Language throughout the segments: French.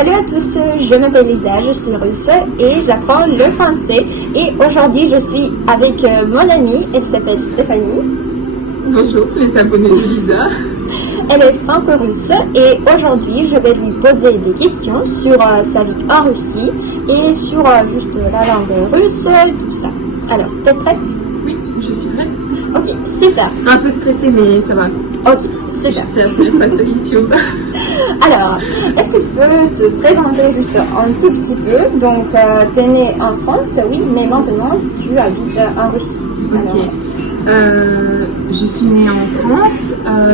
Salut à tous, je m'appelle Lisa, je suis russe et j'apprends le français. Et aujourd'hui, je suis avec mon amie, elle s'appelle Stéphanie. Bonjour les abonnés de Lisa. Elle est franco-russe et aujourd'hui, je vais lui poser des questions sur sa vie en Russie et sur juste la langue russe, tout ça. Alors, t'es prête? Oui, je suis prête. Ok, super. Un peu stressée, mais ça va. Ok, super. C'est la première fois sur YouTube. Alors, est-ce que tu peux te présenter juste un tout petit peu? Donc, tu es né en France, oui, mais maintenant tu habites en Russie. Ok. Je suis née en France,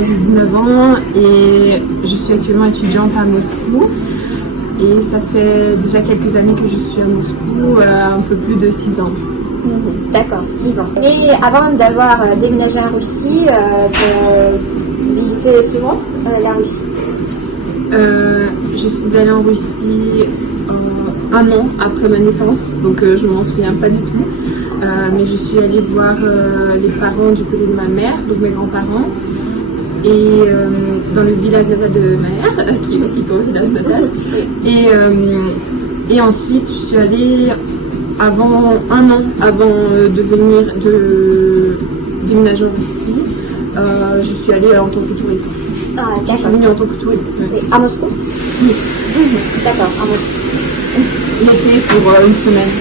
j'ai 19 ans et je suis actuellement étudiante à Moscou. Et ça fait déjà quelques années que je suis à Moscou, un peu plus de 6 ans. D'accord, 6 ans. Et avant d'avoir déménagé en Russie, tu visitais souvent la Russie? Je suis allée en Russie un an après ma naissance, donc je m'en souviens pas du tout. Mais je suis allée voir les parents du côté de ma mère, donc mes grands-parents, et dans le village natal de ma mère, qui est aussi ton village natal. Et ensuite, je suis allée un an avant de déménager en Russie. Je suis allée en tant que touriste. Ah, Je suis venue en tant que touriste. À Moscou? Oui. D'accord, à Moscou. L'été pour une semaine.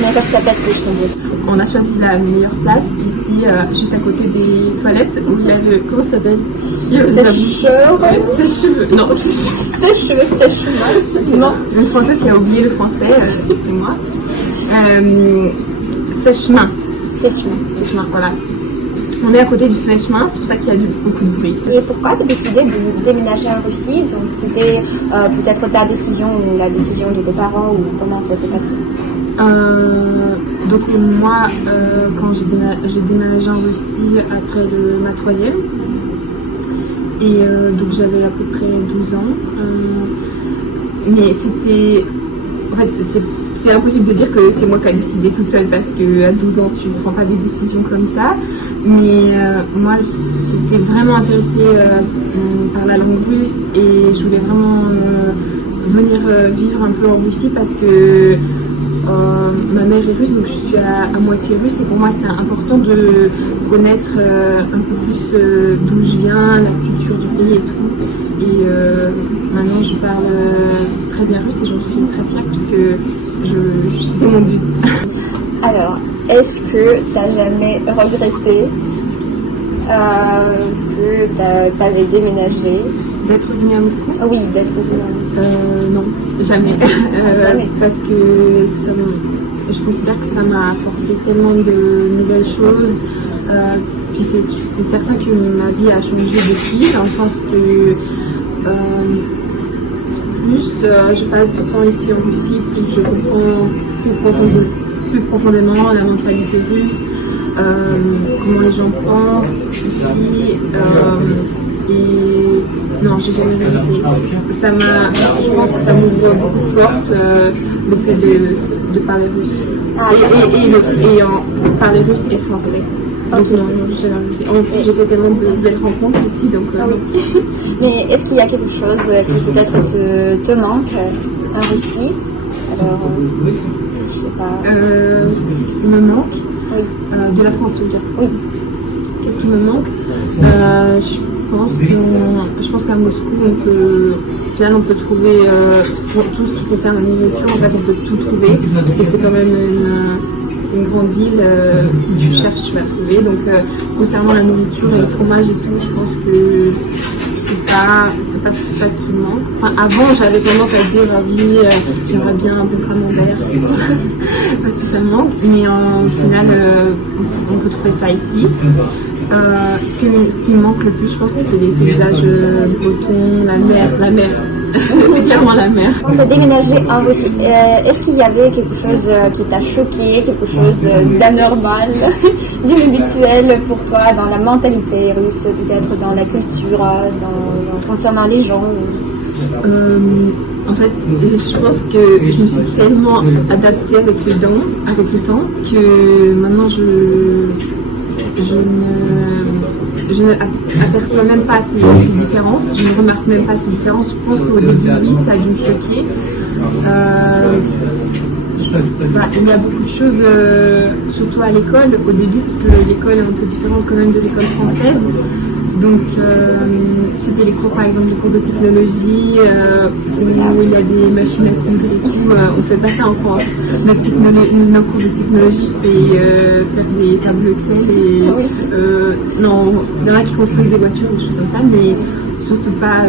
Mais qu'est-ce que ça peut être Istanbul? On a choisi la meilleure place ici, juste à côté des toilettes, où il y a le... Comment ça s'appelle? Sèche-cheveux. Non, Sèche-cheveux. Non. Le français, c'est oublié le français, c'est moi. Sèche-main. Sèche-main, voilà. On est à côté du sèche-main, c'est pour ça qu'il y a beaucoup de bruit. Et pourquoi tu as décidé de déménager en Russie? Donc c'était peut-être ta décision ou la décision de tes parents ou comment ça s'est passé? Donc moi, quand j'ai déménagé en Russie après ma troisième, et donc j'avais à peu près 12 ans, mais c'était, en fait, c'est impossible de dire que c'est moi qui ai décidé toute seule parce qu'à 12 ans tu ne prends pas des décisions comme ça, mais moi j'étais vraiment intéressée par la langue russe et je voulais vraiment venir vivre un peu en Russie parce que ma mère est russe, donc je suis à moitié russe et pour moi c'était important de connaître un peu plus d'où je viens, la culture du pays et tout. Et maintenant je parle très bien russe et j'en suis très fière puisque c'était mon but. Alors, est-ce que tu n'as jamais regretté que tu avais déménagé? D'être venue à Moscou? Oui, d'être venue à Moscou. Non, jamais. Jamais. Parce que je considère que ça m'a apporté tellement de nouvelles choses. Puis c'est certain que ma vie a changé depuis, dans le sens que plus je passe du temps ici en Russie, plus je comprends plus profondément la mentalité russe, comment les gens pensent ici. Et non, j'ai jamais regretté. Je pense que ça m'ouvre beaucoup de portes, le fait de parler russe. Et parler russe et français. Donc non, j'ai jamais regretté. En plus, j'ai fait tellement de belles rencontres ici, donc oui. Mais est-ce qu'il y a quelque chose qui peut-être te manque en Russie? Alors, je sais pas. Me manque? Oui. De la France, tu veux dire? Oui. Qu'est-ce qui me manque? Je pense qu'à Moscou, on peut trouver pour tout ce qui concerne la nourriture, en fait, on peut tout trouver, parce que c'est quand même une grande ville, si tu cherches, tu vas trouver. Donc, concernant la nourriture et le fromage et tout, je pense que c'est pas ça qui manque. Enfin, avant, j'avais tendance à dire, oui, j'aimerais bien un peu camembert, parce que ça me manque, mais en final, on peut trouver ça ici. Ce qui me manque le plus, je pense que c'est les paysages bretons, la mer. C'est clairement la mer. Quand tu as déménagé en Russie, est-ce qu'il y avait quelque chose qui t'a choqué, quelque chose d'anormal, d'inhabituel pour toi dans la mentalité russe, peut-être dans la culture, concernant les gens? En fait, je pense que je me suis tellement adaptée avec le temps que maintenant je je n'aperçois même pas ces différences, je ne remarque même pas ces différences. Je pense qu'au début, oui, ça a dû me choquer. Il y a beaucoup de choses, surtout à l'école, au début, parce que l'école est un peu différente quand même de l'école française. Donc, c'était les cours, par exemple, les cours de technologie, où il y a des machines à coudre et tout. On fait pas ça en France. Nos cours de technologie, c'est faire des tableaux Excel et non, il y en a qui construisent des voitures, des choses comme ça, mais surtout pas,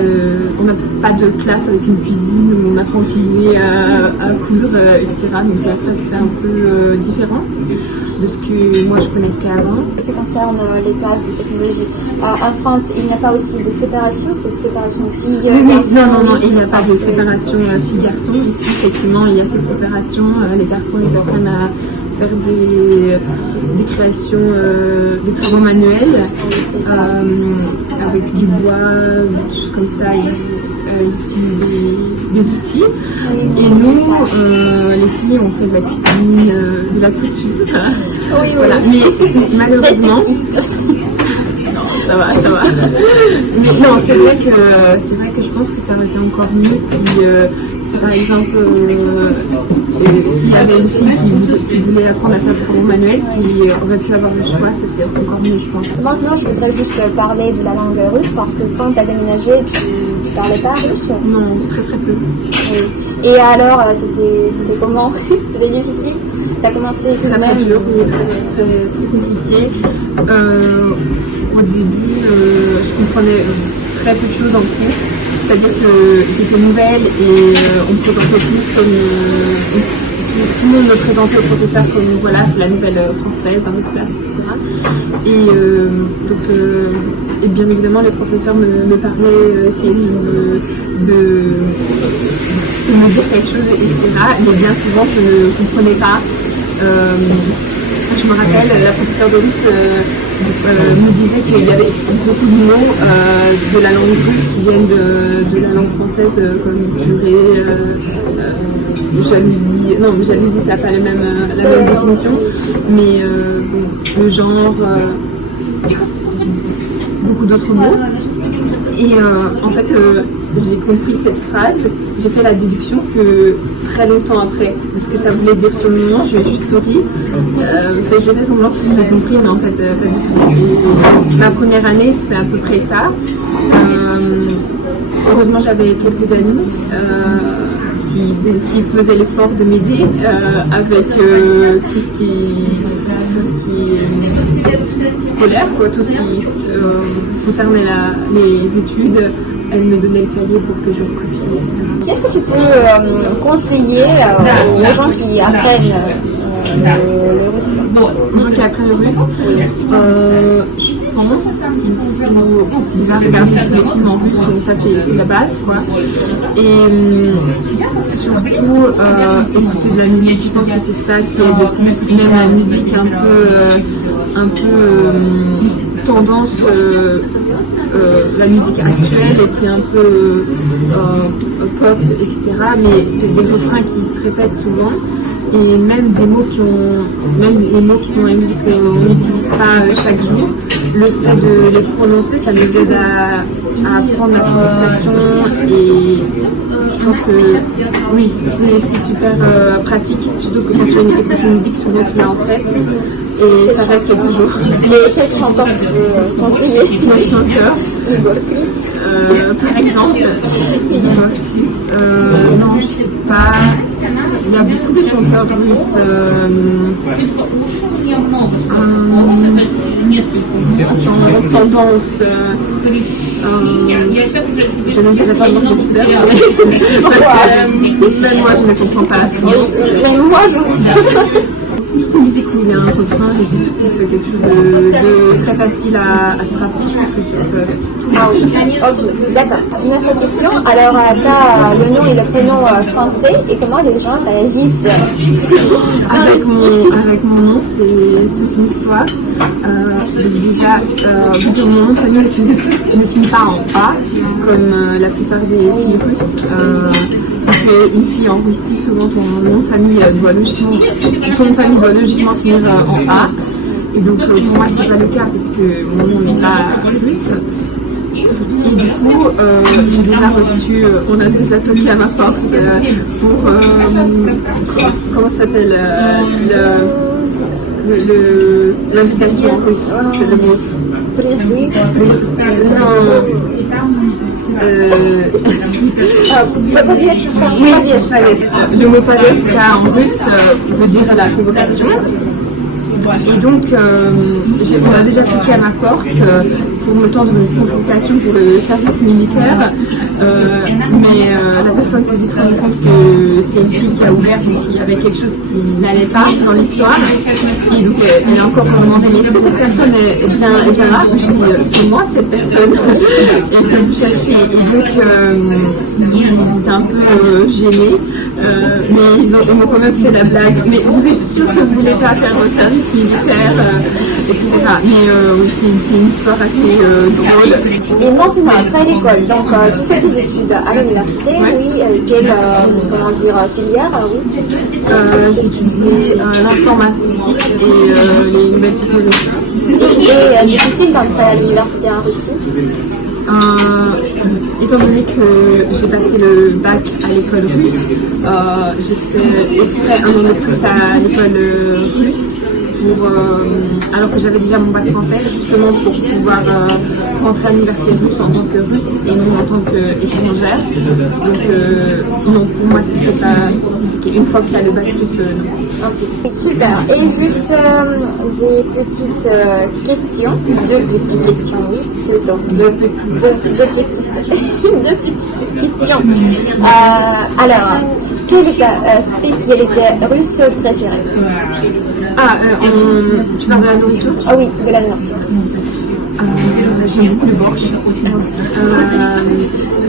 on n'a pas de classe avec une cuisine où on apprend à cuisiner, à coudre, etc. Donc là, ça c'était un peu différent de ce que moi je connaissais avant. En ce qui concerne les classes de technologie, en France, il n'y a pas aussi de séparation, cette séparation filles-garçons? Non, il n'y a pas de séparation filles-garçons. Ici, effectivement, il y a cette séparation. Les garçons, ils apprennent à faire des créations, des travaux manuels, avec du bois, des choses comme ça, ils utilisent des outils. Et nous, les filles, on fait de la cuisine, de la couture. Oui. Voilà. Mais c'est malheureusement... Ça va. Mais non, c'est vrai que je pense que ça aurait été encore mieux si par exemple, s'il y avait une fille qui voulait apprendre à faire des travaux manuels, qui aurait pu avoir le choix, ça c'est encore mieux, je pense. Maintenant, je voudrais juste parler de la langue russe, parce que quand tu as déménagé, tu parlais pas russe? Non, très peu. Oui. Et alors, c'était comment? C'était difficile? Tu as commencé tout de même? Très compliqué. Au début, je comprenais très peu de choses en cours. C'est-à-dire que j'étais nouvelle et on me présentait plus comme... tout le monde me présentait au professeur comme voilà, c'est la nouvelle française dans notre classe, etc. Et bien évidemment, les professeurs me parlaient, essayaient de me dire quelque chose, etc. Mais bien souvent, je ne comprenais pas. Je me rappelle, la professeure de russe me disait qu'il y avait beaucoup de mots de la langue russe qui viennent de la langue française, comme curé, jalousie. Non, jalousie, ça n'a pas la même définition, mais le genre, beaucoup d'autres mots. Et en fait, j'ai compris cette phrase, j'ai fait la déduction que très longtemps après, de ce que ça voulait dire sur le moment, je lui ai juste souri. J'ai fait semblant que j'ai compris, mais en fait, pas du tout. Ma première année, c'était à peu près ça. Heureusement, j'avais quelques amis qui faisaient l'effort de m'aider avec tout ce qui scolaire, quoi, tout ce qui concernait les études. Elle me donnait le cahier pour que je recopie, etc. Qu'est-ce que tu peux conseiller aux gens qui apprennent le russe? Aux gens qui apprennent le russe, je pense qu'il faut déjà regarder tous les films en russe, ça c'est la base, quoi. Et surtout écouter de la musique, je pense que c'est ça qui est le plus, même la musique un peu tendance, la musique actuelle et puis un peu pop, etc. Mais c'est des refrains qui se répètent souvent. Et même des mots même les mots qui sont dans la musique qu'on n'utilise pas chaque jour, le fait de les prononcer, ça nous aide à apprendre la prononciation et je pense que oui, c'est super pratique, surtout que quand tu écoutes une musique, souvent tu l'as en tête et ça reste quelques jours. Et quel chanteur tu peux conseiller? Quel chanteur? Igor Klit. Par exemple, Igor Klit. Non, je sais pas. Il y a beaucoup de chanteurs russes. Sans tendance. Je ne dirais pas le nom de chanteur. Parce que même moi, je ne comprends pas. Même moi, Une musique où il y a un refrain répétitif, quelque chose de très facile à se rappeler, je pense que c'est ça. Ah oui, ok, d'accord. Une autre question. Alors, tu as le nom et le prénom français et comment les gens réagissent avec mon nom, c'est toute une histoire. Déjà, vu que mon nom de famille ne finit pas en A, comme la plupart des filles russes, si tu es une fille en Russie, souvent ton nom de famille doit logiquement finir en A. Et donc pour moi c'est pas le cas parce que mon nom n'est pas russe. Et du coup, j'ai déjà reçu, on a déjà toqué à ma porte pour, comment ça s'appelle, l'invitation russe, c'est le mot. Oui, le mot повестка en russe veut dire la convocation. Et donc, on a déjà toqué à ma porte pour me tendre une convocation pour le service militaire, mais la personne s'est vite rendue compte que c'est une fille qui a ouvert, donc il y avait quelque chose qui n'allait pas dans l'histoire. Et donc, elle a encore demandé, mais est-ce que cette personne est bien là? Je dis, c'est moi cette personne. Et que vous cherchez. Et donc, ils étaient un peu gênés, mais ils m'ont quand même fait la blague. Mais vous êtes sûr que vous voulez pas faire votre service militaire, etc. Mais oui, c'est une histoire assez drôle. Et maintenant, après l'école, donc tu fais tes études à l'université, Ouais. oui, quelle comment dire, filière, oui. J'ai étudié l'informatique et les nouvelles technologies. Et c'était difficile d'entrer à l'université en Russie. Étant donné que j'ai passé le bac à l'école russe, j'ai fait exprès un an de plus à l'école russe alors que j'avais déjà mon bac français, justement pour pouvoir rentrer à l'université russe en tant que russe et non en tant qu'étrangère. Donc non, pour moi c'était pas compliqué. Une fois que tu as le bac russe, non. Ok, super. Et juste des petites questions, deux petites questions, oui, plutôt. Deux petites questions. Alors, quelle est ta spécialité russe préférée? Tu parles de la nourriture? Ah oui, de la nourriture. J'aime beaucoup le borsch.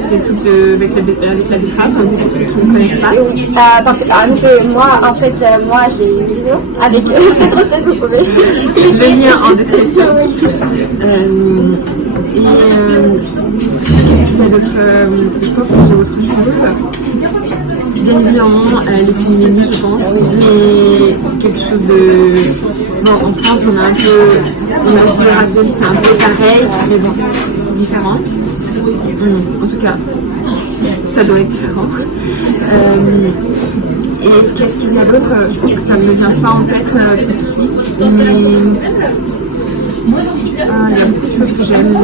C'est une soupe avec la betterave, pour ceux qui ne connaissent pas. Oui, parce que moi, j'ai une vidéo avec cette recette, vous pouvez Le lien en description. Qu'est-ce qu'il y a d'autre? Je pense que c'est autre chose. Bien évidemment, les cuisines, je pense, mais c'est quelque chose de... Bon, en France, on a aussi les raviolis, c'est un peu pareil, mais bon, c'est différent. En tout cas, ça doit être différent. Et qu'est-ce qu'il y a d'autre? Je pense que ça ne me vient pas en tête tout de suite, mais... il y a beaucoup de choses que j'aime.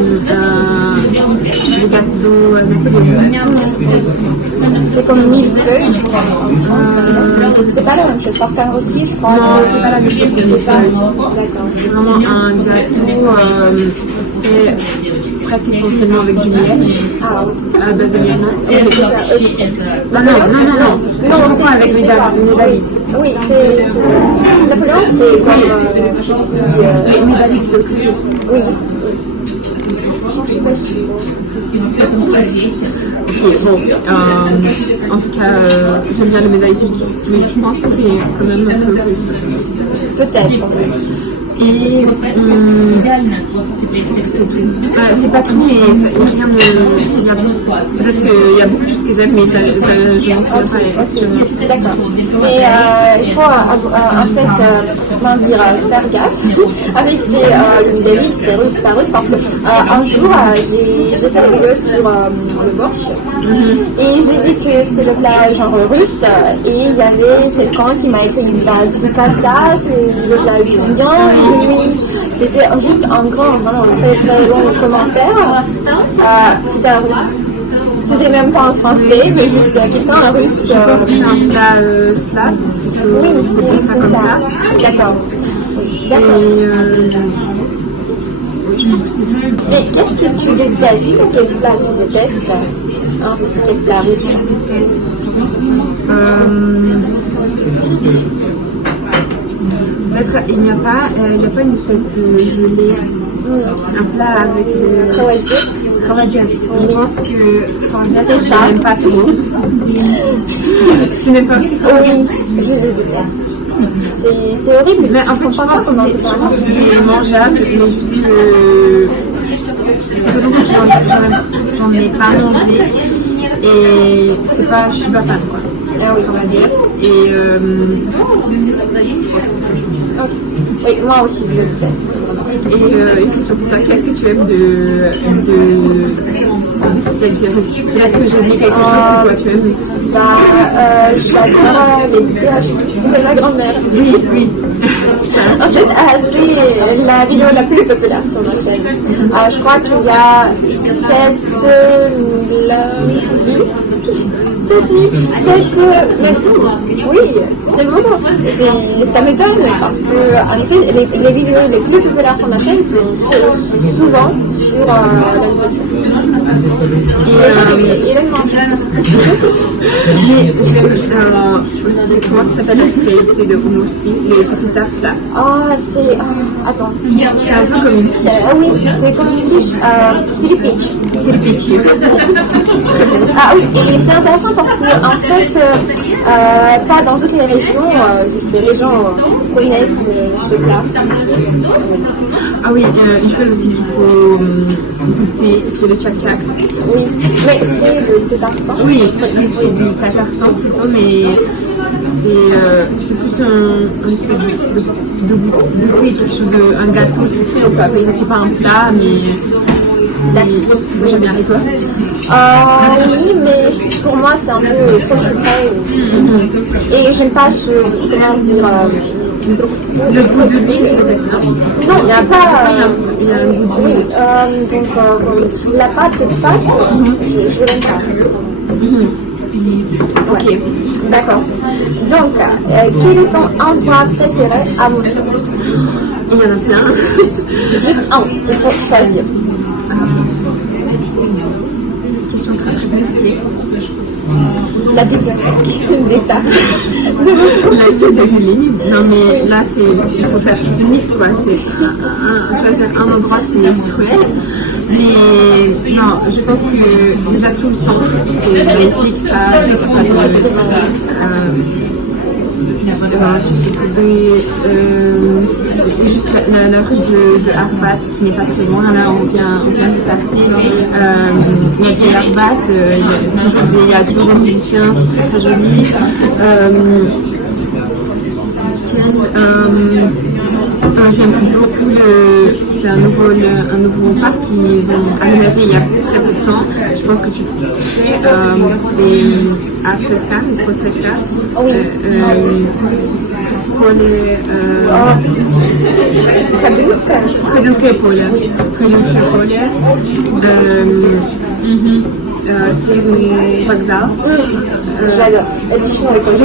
Les gâteaux napoléoniens. C'est comme millefeuille. C'est pas la même chose parce qu'en Russie, je crois. Non, c'est pas la même chose que c'est pas. D'accord. C'est vraiment un gâteau fait presque essentiellement avec du miel. Ah oui. À la base de miel, non? Non. Je comprends avec mes Médaliques. Oui, c'est. Napoléon, c'est comme. Les Médaliques, c'est aussi plus. Oui. Ok, bon. En tout cas, j'aime bien le médaille, mais je pense que c'est quand même un peu russe. Peut-être. Et c'est pas tout, mais il n'y a rien de. Peut-être qu'il y a beaucoup de choses que j'aime, mais je m'en souviens pas. Ok, d'accord. Mais il faut en fait, comment dire, faire gaffe avec le médaille, c'est russe, pas russe, parce que un jour, j'ai fait une vidéo sur le borsch, et j'ai dit que c'était le plat genre russe, et il y avait quelqu'un qui m'a écrit, bah, c'est pas ça, c'est le plat italien, et oui, c'était juste un grand, vraiment, très très long commentaire, c'était un russe. C'était même pas en français, mais juste quelqu'un en russe. Je pense que c'est un plat slave. Oui, c'est ça. D'accord. D'accord. Et qu'est-ce que tu détestes? Quel plat tu détestes? C'est quel plat russe? Peut-être il n'y a pas une espèce de gelée, un plat avec Khawadjat. Je pense que c'est ça. Tu n'aimes pas trop. Tu n'aimes pas? Oui, je le déteste. C'est horrible. Mais en fait, je pense que c'est mangeable, mais juste c'est que longtemps que j'en ai pas mangé et c'est pas, je suis pas fan quoi. Ah oui. on va dire. Et Ok. Oui, moi aussi, je déteste. et une question pour toi, qu'est-ce que tu aimes de spécialité russe? Est-ce que j'ai oublié quelque chose que toi tu aimes? J'adore les vidéos de ma grand-mère. Oui. En fait, c'est la vidéo la plus populaire sur ma chaîne. Je crois qu'il y a 7000 vues. 7 oui, c'est beaucoup. Ça m'étonne parce que, en effet, les vidéos les plus populaires sur ma chaîne sont souvent sur la voiture. Et l'événement. Mais j'aime aussi, comment ça s'appelle la spécialité de Umurti, les petites tartes là? Attends. C'est un peu comme une quiche. Oui, c'est comme une quiche Philippine. Philippine. Ah oui, et c'est intéressant parce que en fait, pas dans toutes les régions, juste les gens connaissent ce plat. Oui. Ah oui, une chose aussi qu'il faut goûter, c'est le tchak-tchak. Oui, mais c'est le Tatarstan. Oui, c'est du Tatarstan plutôt, mais c'est plus un espèce de goûter, quelque chose un gâteau sucré, on peut appeler ça, c'est pas un plat, mais c'est bien. Et toi? Oui, mais pour moi c'est un peu trop sucré. Et j'aime pas comment dire, le goût de l'huile, peut-être. Non, il n'y a pas. Il y a un goût de Oui, donc la pâte, cette pâte, je l'aime pas. Ok. D'accord. Donc, quel est ton endroit préféré à Moscou? Il y en a plein. Juste un, il faut choisir. Question très très compliquée. La bibliothèque d'État. La bibliothèque. Non mais là il faut faire toute une liste quoi. C'est un endroit c'est cruel. Mais non, je pense que déjà tout le centre, c'est magnifique, ça, juste la rue de Arbat qui n'est pas très loin, là on vient d'y passer. Il y a Arbat, il y a toujours des musiciens, c'est très joli. J'aime beaucoup c'est un nouveau parc qu'ils ont aménagé il y a très peu de temps. Je pense que tu sais, c'est à Cestar ou Protestar. Oui. Kredinskaya Polya. C'est une vokzal. J'adore. Édition école.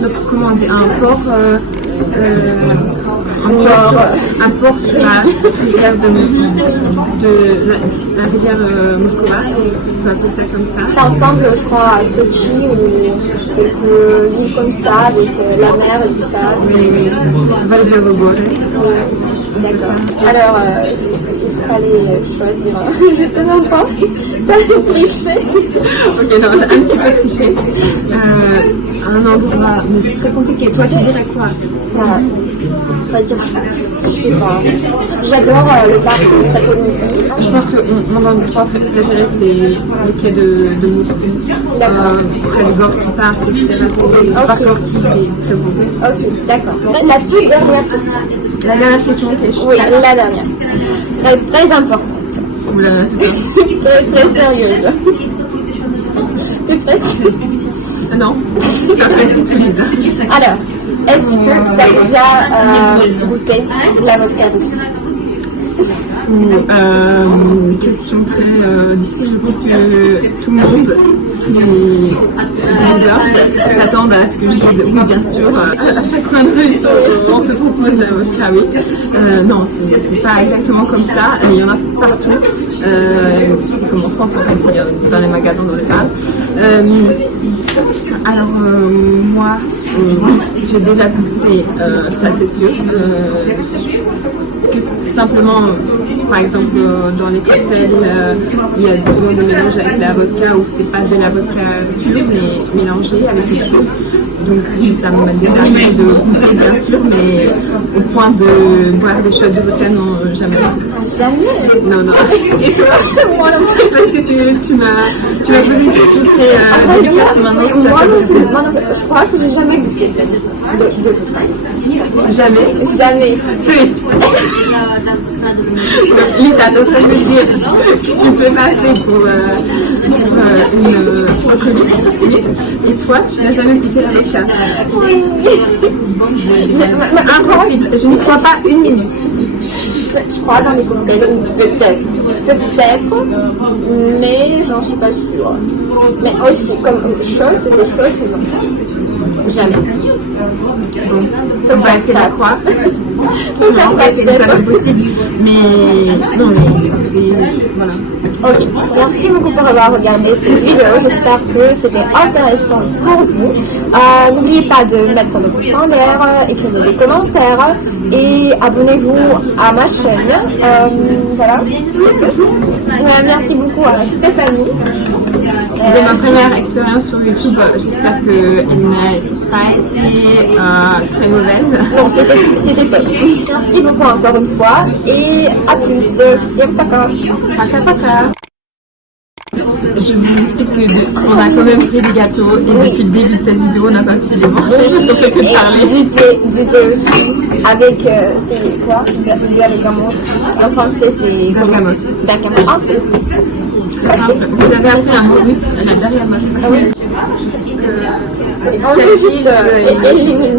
Donc comment on dit, un port sur la rivière de la rivière Moscova, on peut appeler ça comme ça. Ça ressemble, je crois, à Sochi ou quelques villes comme ça, avec la mer et tout ça. Oui. Valbevogore. D'accord. Alors, il fallait choisir juste un endroit. Pas tricher. Ok, non, j'ai un petit peu triché. Un endroit, mais c'est très compliqué. Toi, tu dirais quoi? Voilà. On va dire, je sais pas. J'adore le parc Sakoniki. Je pense que mon endroit préféré, c'est les quais de Moscou. Près du Gorky Park, etc. C'est le parc Gorky, c'est très beau. Ok, d'accord. La toute dernière question. La dernière question, oui, la dernière. Très, très importante. Oula, c'est très, très sérieuse. T'es prête? Non, c'est pas prête, c'est Lisa. Alors, est-ce que tu as déjà goûté la vodka russe? Question très difficile. Je pense que tout le monde, tous les vendeurs s'attendent à ce que je dise oui, bien sûr. À chaque coin de rue, on se propose la vodka, oui. Non, c'est pas exactement comme ça. Il y en a partout. C'est comme en France, en fait, il y a dans les magasins, dans les bars. Alors, moi, j'ai déjà goûté, ça c'est sûr. Que tout simplement, par exemple, dans les cocktails, il y a souvent des mélanges avec la vodka ou c'est pas de la vodka pure mais mélangée avec quelque chose. Donc ça m'a déjà arrivé de goûter bien sûr, mais au point de boire des shots de vodka, non, jamais. Jamais. Non, non. Et toi? Moi non plus. Parce que tu m'as posé une question très délicate maintenant. Moi non plus. Je crois que j'ai jamais goûté de vodka. Jamais. Jamais. Twist. Lisa, t'es en train de me dire que tu peux passer pour une alcoolique. Et toi, tu n'as jamais goûté la vodka. Oui. Impossible. Je n'y crois pas une minute. Je crois dans les cocktails, peut-être, mais j'en suis pas sûre. Mais aussi, comme shot, non. Jamais. Bon, Faut faire ça. Croire. Faut faire ça, c'est pas possible. Mais non, mais c'est voilà. Ok, merci beaucoup pour avoir regardé cette vidéo. J'espère que c'était intéressant pour vous. N'oubliez pas de mettre le pouce en l'air, écrivez des commentaires et abonnez-vous à ma chaîne. Voilà, c'est tout. Merci beaucoup à Stéphanie. C'était ma première expérience sur YouTube. J'espère qu'elle n'a pas été très mauvaise. Non, c'était top. Merci beaucoup encore une fois et à plus. Всем пока. Пока-пока. Je vous explique qu'on a quand même pris des gâteaux et depuis le début de cette vidéo on n'a pas pu les manger parce qu'on fait que parler. Du thé aussi. Avec, c'est quoi? Bergamote. En français c'est... Bergamote. Bergamote. Ah, c'est simple. Vous avez appris un mot russe, la bergamote. ah oui. On veut juste éliminer.